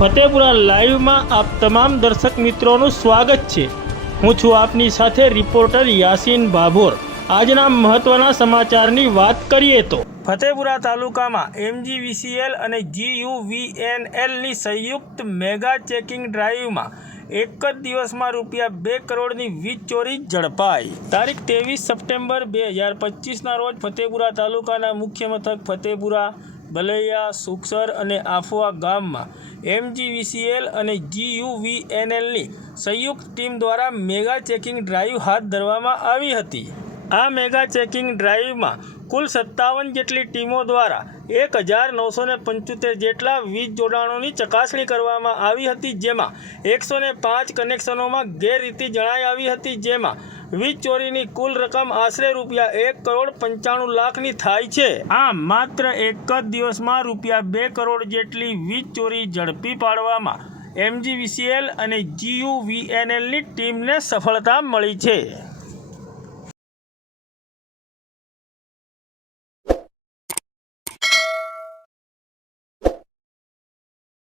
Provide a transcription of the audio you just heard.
ફતેપુરા લાઈવમાં આપ તમામ દર્શક મિત્રોનું સ્વાગત છે. હું છું આપની સાથે રિપોર્ટર યાસીન ભાભોર આજના મહત્વના સમાચારની વાત કરીએ તો, ફતેપુરા તાલુકામાં એમજીવીસીએલ અને જીયુવીએનએલની સંયુક્ત મેગા ચેકિંગ ડ્રાઈવમાં એક જ દિવસમાં રૂપિયા બે કરોડની વીજ ચોરી ઝડપાઈ. તારીખ ત્રેવીસ સપ્ટેમ્બર બે હજાર પચીસના રોજ ફતેપુરા તાલુકાના મુખ્ય મથક ફતેપુરા, બલૈયા, સુખસર અને આફવા ગામમાં એમજીવીસીએલ અને જીયુવીએનએલની સંયુક્ત ટીમ દ્વારા મેગા ચેકિંગ ડ્રાઈવ હાથ ધરવામાં આવી હતી. આ મેગા ચેકિંગ ડ્રાઈવમાં કુલ સત્તાવન જેટલી ટીમો દ્વારા એક હજાર નવસો ને પંચોતેર જેટલા વીજ જોડાણોની ચકાસણી કરવામાં આવી હતી, જેમાં એકસો ને પાંચ કનેક્શનોમાં ગેરરીતિ જણાઈ આવી હતી, જેમાં વીજ ચોરીની કુલ રકમ આશરે રૂપિયા એક કરોડ પંચાણું લાખની થાય છે. આમ માત્ર એક જ દિવસમાં રૂપિયા બે કરોડ જેટલી વીજ ચોરી ઝડપી પાડવામાં એમજીવીસીએલ અને જીયુવીએનએલની ટીમને સફળતા મળી છે.